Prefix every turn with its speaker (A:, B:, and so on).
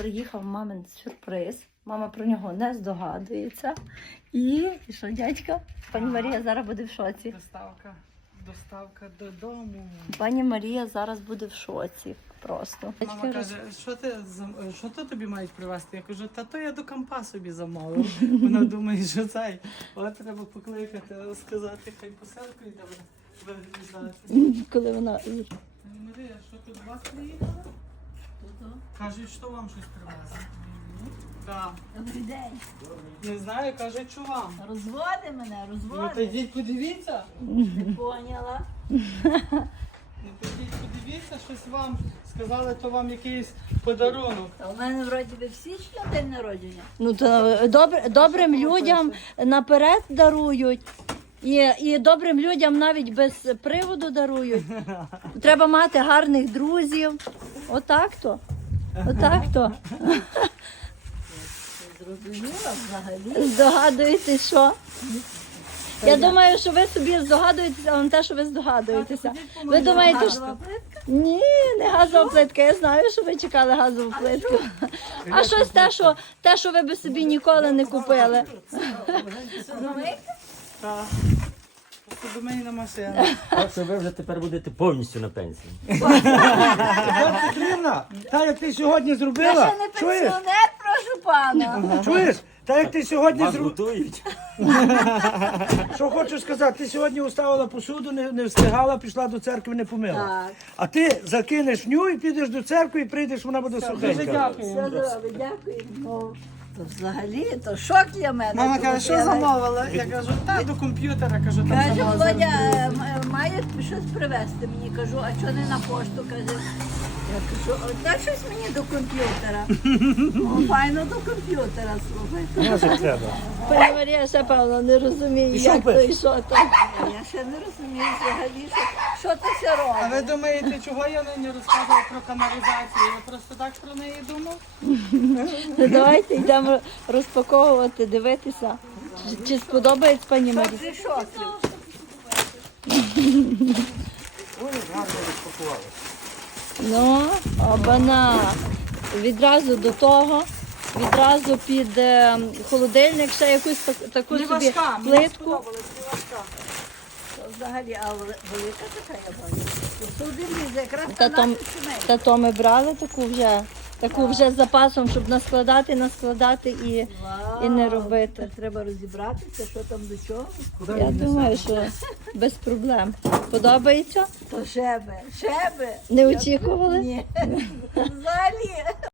A: приїхав мамин сюрприз. Мама про нього не здогадується. І що, дядька? Пані Марія зараз буде в шоці.
B: Доставка додому.
A: Пані Марія зараз буде в шоці просто.
B: Мама каже, що то тобі мають привезти? Я кажу, та то я до компа собі замовив. Вона думає, що цей. От треба покликати, сказати, хай посилку йде виглядати.
A: Коли вона...
B: Марія, що тут до вас приїхали? Кажуть, що вам щось привезли. Так.
A: Добрий день.
B: Не знаю, кажуть, що вам.
A: Розводи мене,
B: Ну
A: розводи.
B: то йдіть подивіться.
A: Не поняла.
B: Ну то йдіть подивіться, щось вам сказали, то вам якийсь подарунок.
C: А у мене вроді би в січні день народження.
A: Ну то добрим людям наперед дарують. І добрим людям навіть без приводу дарують. Треба мати гарних друзів. Отак-то. Отак-то.
C: Зрозуміла взагалі.
A: Здогадуєтесь, що? Я думаю, що ви собі здогадуєтеся, але не те, що ви здогадуєтеся. Ви думаєте, що...
C: Газова плитка?
A: Ні, не газова плитка. Я знаю, що ви чекали газову плитку. А щось те, що ви би собі ніколи не купили.
C: Судомийка?
B: Так. Судомийна машина.
D: Так що ви вже тепер будете повністю на пенсії.
E: Потрібна. Так, як ти сьогодні
C: Я
E: зробила,
C: ще не
E: чуєш?
C: пенсіонер, прошу пана.
E: Чуєш? Так, як ти сьогодні
D: Вас
E: зробила,
D: готують.
E: що хочу сказати, ти сьогодні уставила посуду, не встигала, пішла до церкви, не помила.
C: Так.
E: А ти закинеш ню і підеш до церкви і прийдеш, вона буде
B: Дуже
E: сухенька.
B: дякую.
C: Все добре, дякую. Ну, то взагалі, то шок для мене.
B: Мама
C: тому
B: каже, що
C: я
B: замовила? Я кажу, та до комп'ютера, кажу, там
C: Каже,
B: замовила.
C: Володя, має щось привезти мені. Кажу, а чого не на пошту? Каже, я кажу, дай щось мені до комп'ютера. Ну, файно до комп'ютера, слухайте.
E: Може, треба.
A: Пані Марія ще, певно, не розуміє,
E: І що
A: як то
E: пиш?
A: і що там.
C: Я ще не розумію взагалі, що це все
B: А ви
C: робить.
B: думаєте, чого я не розказував про каналізацію? Я просто так про неї думав.
A: Ну, давайте йдемо розпаковувати, дивитися, чи сподобається пані Марії.
C: Це шоки.
A: Ну, обана. Відразу до того, відразу під холодильник, ще якусь таку
B: Не
A: собі
B: важка, мені
A: плитку.
B: сподобалось, не важка.
C: Взагалі, а велика така я бачу. Сюди лізе, якраз
A: Та
C: на
A: то,
C: нашу сімейку.
A: та то ми брали таку вже з запасом, щоб наскладати і не робити.
C: Треба розібратися, що там до чого.
A: Я думаю, що без проблем. Подобається?
C: То шебе.
A: Не очікували?
C: Ні. Взагалі.